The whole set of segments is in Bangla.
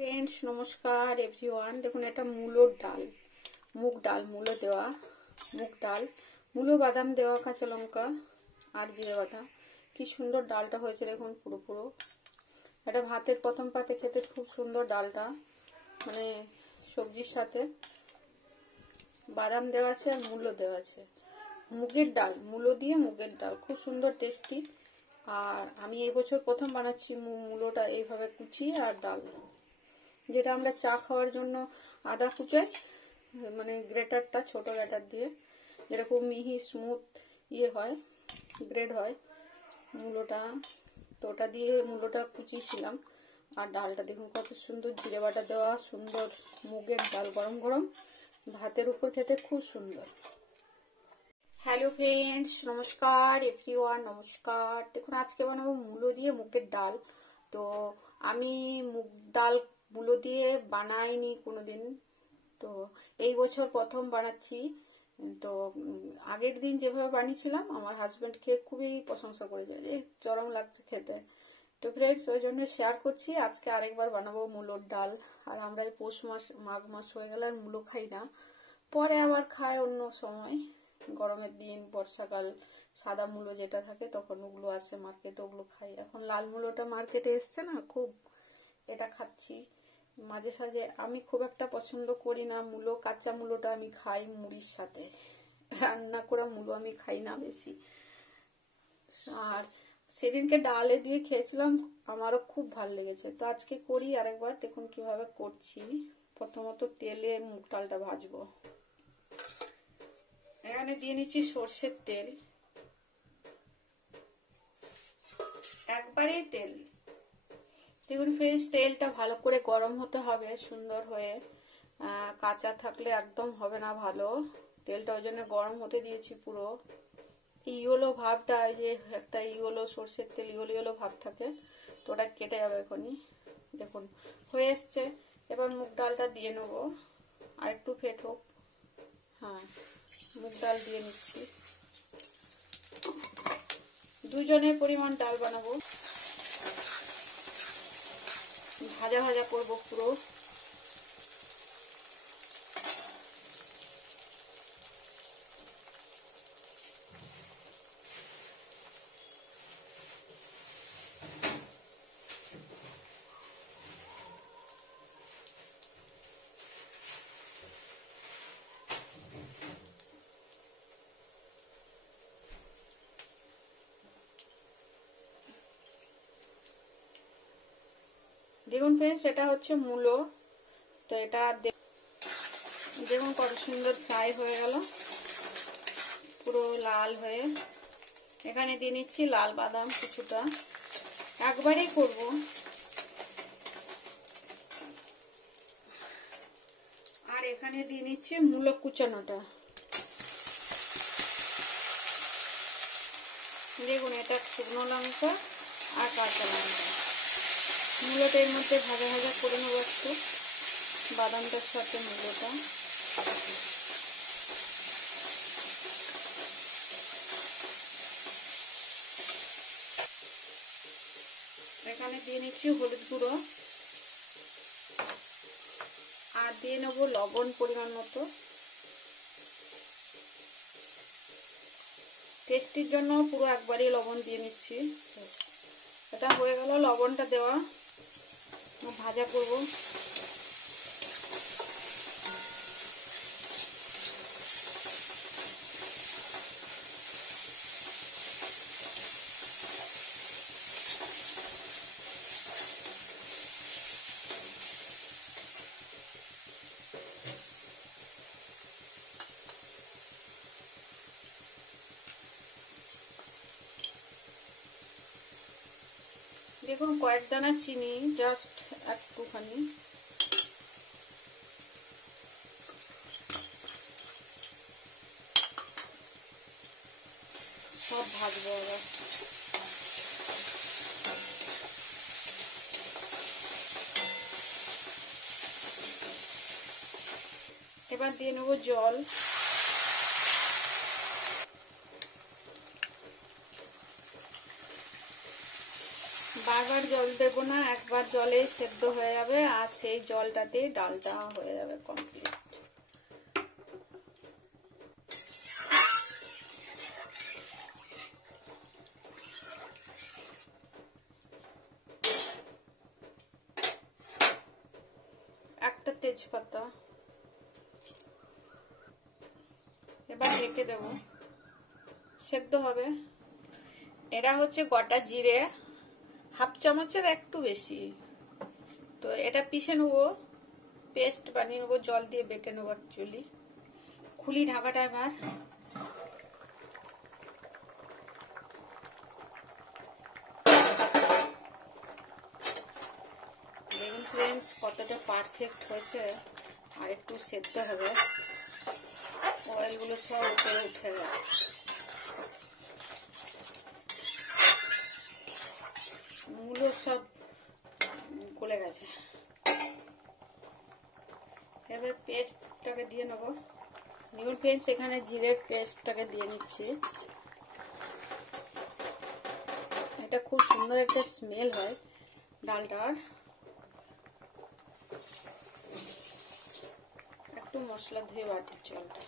फ्रेंड्स नमस्कार एवरीवन। देखুন এটা মূলোর ডাল, মুগ ডাল, মূলো দেওয়া মুগ ডাল, মূলো বাদাম দেওয়া, কাঁচা লঙ্কা আর জিরে বাটা। কি সুন্দর ডালটা হয়েছে দেখুন, পুরো পুরো। এটা ভাতের প্রথম পাতে খেতে খুব সুন্দর ডালটা, মানে সবজির সাথে বাদাম দেওয়া আছে আর মূলো দেওয়া আছে। মুগের ডাল, মূলো দিয়ে মুগের ডাল খুব সুন্দর টেস্টি। আর আমি এই বছর প্রথম বানাচ্ছি মূলোটা এইভাবে কুচিয়ে আর ডাল, যেটা আমরা চা খাওয়ার জন্য আদা কুচাই, মানে গ্রেটারটা, ছোট গ্রেটার দিয়ে যেরকম মিহি স্মুথ হয়, গ্রেড হয় মূলোটা, তো ওটা দিয়ে মূলোটা কুচিয়েছিলাম। আর ডালটা দেখুন কত সুন্দর, জিরে বাটা দেওয়া, সুন্দর মুগের ডাল, গরম গরম ভাতের উপর খেতে খুব সুন্দর। হ্যালো ফ্রেন্ডস নমস্কার এভরিওয়ান, নমস্কার। দেখুন আজকে বানাবো মূলো দিয়ে মুগের ডাল। তো আমি মুগ ডাল মূলো দিয়ে বানাইনি কোনোদিন, তো এই বছর প্রথম বানাচ্ছি। তো আগের দিন যেভাবে বানিয়েছিলাম আমার হাজবেন্ড খেয়ে খুবই প্রশংসা করেছে, যে চরম লাগছে খেতে। তো ফ্রেন্ডস ওই জন্য শেয়ার করছি। আজকে আরেকবার বানাবো মূলোর ডাল। আর আমরা এই পৌষ মাস, মাঘ মাস হয়ে গেলে আর মূলো খাই না, পরে আবার খাই অন্য সময়, গরমের দিন, বর্ষাকাল সাদা মূলো যেটা থাকে তখন ওগুলো আসে মার্কেটে, ওগুলো খাই। এখন লাল মূলোটা মার্কেটে এসছে না, খুব এটা খাচ্ছি মাঝে সাঝে। আমি খুব একটা পছন্দ করি না মূলো, কাঁচা মূলোটা আমি খাই মুড়ির সাথে, রান্না করা মূলো আমি খাই না বেশি। আর সেদিনকে ডালে দিয়ে খেয়েছিলাম, আমারও খুব ভালো লেগেছে। তো আজকে করি আরেকবার, দেখুন কিভাবে করছি। প্রথমত তেলে মুগ ডালটা ভাজবো। এখানে দিয়ে নিচ্ছি সর্ষের তেল, একবারেই তেল। দেখুন ফ্রেন্ডস, তেলটা ভালো করে গরম হতে হবে সুন্দর হয়ে, কাঁচা থাকলে একদম হবে না ভালো। তেলটা ওই জন্য গরম হতে দিয়েছি পুরো। ইয়েলো ভাবটা, এই যে একটা ইয়েলো সর্ষের তেল, ইয়েলো ইয়েলো ভাব থাকে, তো ওটা কেটে যাবে এখনই। দেখুন হয়ে এসছে। এবার মুগ ডালটা দিয়ে নেবো, আর একটু ফেট হোক। হ্যাঁ, মুগ ডাল দিয়ে নিচ্ছি। দুজনের পরিমাণ ডাল বানাবো, ভাজা ভাজা করবো পুরো। দেখুন ফ্রেন্ডস, এটা হচ্ছে মূলো। তো এটা দেখুন কত সুন্দর ফ্রাই হয়ে গেল, পুরো লাল হয়ে। এখানে দিয়ে নিচ্ছি লাল বাদাম কিছুটা, একবারেই করব। আর এখানে দিয়ে নিচ্ছি মূলো কুচানোটা। দেখুন এটা শুকনো লঙ্কা আর কাঁচা লঙ্কা। মূলোটা এর মধ্যে ভাজা ভাজা করে নেবো একটু, বাদামটার সাথে মূলোটা। এখানে দিয়ে নিচ্ছি হলুদ গুঁড়ো, আর দিয়ে নেবো লবণ পরিমাণ মতো। টেস্টির জন্য পুরো একবারই লবণ দিয়ে নিচ্ছি। এটা হয়ে গেল লবণটা দেওয়া, ভাজা করব। দেখুন কয়েক দানা চিনি, জাস্ট একটুখানি। সব ভাজবো এবার। এবার দিয়ে নেবো জল। বারবার জল দেব না, একবার জলে সেদ্ধ হয়ে যাবে আর সেই জলটাতে ডালটা হয়ে যাবে কমপ্লিট। একটা তেজপাতা, এবার ঢেকে দেব, সেদ্ধ হবে। এরা হচ্ছে গোটা জিরে, হাফ চামচের একটু বেশি। তো এটা পিষে নেবো, পেস্ট বানিয়ে নেবো, জল দিয়ে বেটে নেবো অ্যাকচুয়ালি। খুলি ঢাকাটা এবার। দেখুন ফ্রেন্ডস কতটা পারফেক্ট হয়েছে, আর একটু সেদ্ধ হবে, অয়েলগুলো সব উপরে উঠে গেছে। মূলো সব গলে গেছে। এবার পেস্টটাকে দিয়ে নেবো। দেখুন ফ্রেন্ডস এখানে জিরের পেস্টটাকে দিয়ে নিচ্ছি। এটা খুব সুন্দর একটা স্মেল হয় ডালটার। একটু মশলা ধুয়ে বাটির জলটা,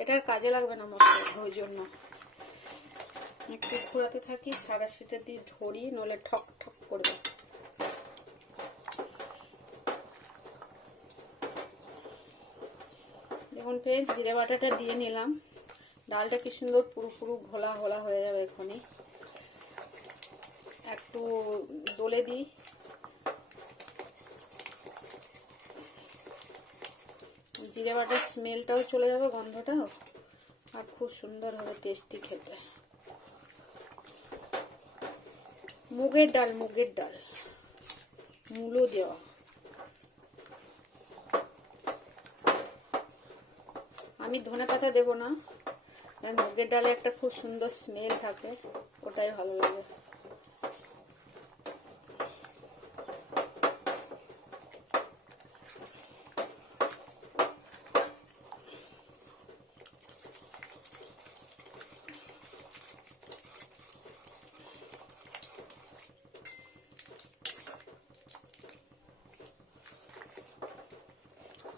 এটার কাজে লাগবে না মশলা ধোয়ার জন্য। একটু ঘোরাতে থাকি, সারা সিটে দিয়ে ধরি, নলে ঠক ঠক করবে। দেখুন ফ্রেন্ডস জিরে বাটাটা দিয়ে নিলাম। ডালটা কি সুন্দর পুরো পুরো ঘোলা ঘোলা হয়ে যাবে এখনই। একটু দলে দিই। জিরে বাটার স্মেলটাও চলে যাবে, গন্ধটাও, আর খুব সুন্দর হবে টেস্টি খেতে। মুগের ডাল, মুগের ডাল, মূলো দেওয়া। আমি ধনেপাতা দেব না, মুগের ডালে একটা খুব সুন্দর স্মেল থাকে, ওটাই ভালো লাগে।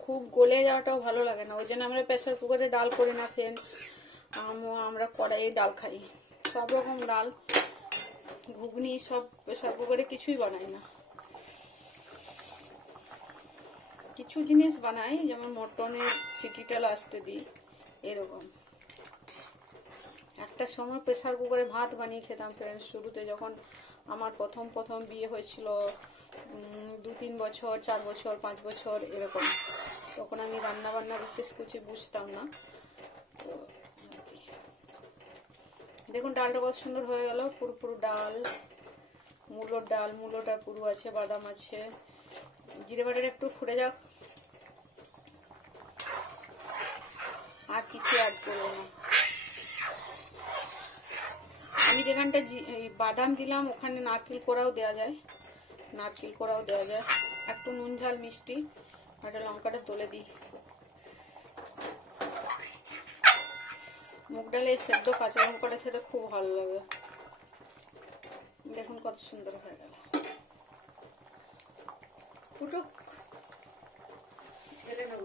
খুব গলে যাওয়াটাও ভালো লাগে না, ওই জন্য আমরা প্রেসার কুকারে ডাল করি না ফ্রেন্ডস। আমরা কড়াইয়ে ডাল খাই, সব রকম ডাল, ঘুগনি সব প্রেসার কুকারে কিছুই বানাই না। কিছু জিনিস বানাই, যেমন মটনের সিটিটা লাস্টে দিই, এরকম। একটা সময় প্রেসার কুকারে ভাত বানিয়ে খেতাম ফ্রেন্ডস, শুরুতে যখন আমার প্রথম প্রথম বিয়ে হয়েছিল, 2-3 বছর, 4 বছর, 5 বছর এরকম। তখন আমি রান্না বান্না বিশেষ কিছু বুঝতাম না। তো দেখুন ডালটা কত সুন্দর হয়ে গেল, পুরো পুরো ডাল, মূলোর ডাল, মূলোটা পুরো আছে, বাদাম আছে। জিরে বাটাটা একটু ফুটে যাক, আর কিছু অ্যাড করবো না। আমি যেখানটা বাদাম দিলাম ওখানে নারকেল কোড়াও দেওয়া যায়, নারকেল কোড়াও দেওয়া যায়। একটু নুন ঝাল মিষ্টি, একটা লঙ্কাটা তুলে দিই। মুগ ডালে সেদ্ধ কাঁচা লঙ্কাটা খেতে খুব ভালো লাগে। দেখুন কত সুন্দর হয়ে গেল, ফুটুক, ঢেলে নেব।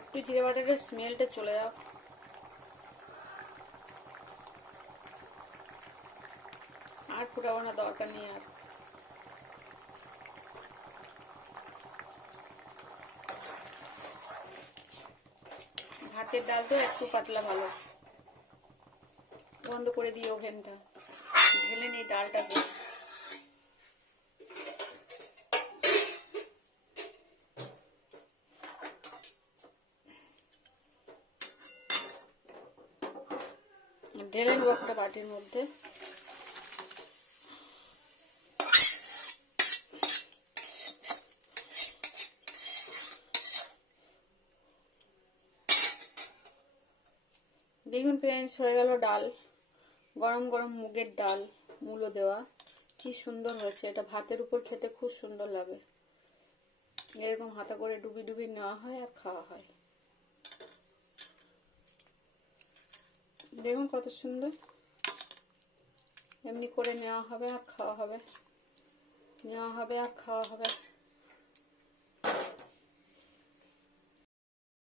একটু জিরে বাটারের স্মেলটা চলে যাক। আর ফুটাবো না, দরকার নেই আর। ভাতের ডাল তো একটু পাতলা ভালো। বন্ধ করে দিই ওভেনটা, ঢেলে নিই ডালটাকে। ঢেলে নেব একটা বাটির মধ্যে। দেখুন ফ্রেন্ডস হয়ে গেল ডাল, গরম গরম মুগের ডাল মূলো দেওয়া, কি সুন্দর হয়েছে। এটা ভাতের উপর খেতে খুব সুন্দর লাগে। এরকম হাতা করে ডুবি ডুবি নেওয়া হয় আর খাওয়া হয়। দেখুন কত সুন্দর। এমনি করে নেওয়া হবে আর খাওয়া হবে, নেওয়া হবে আর খাওয়া হবে।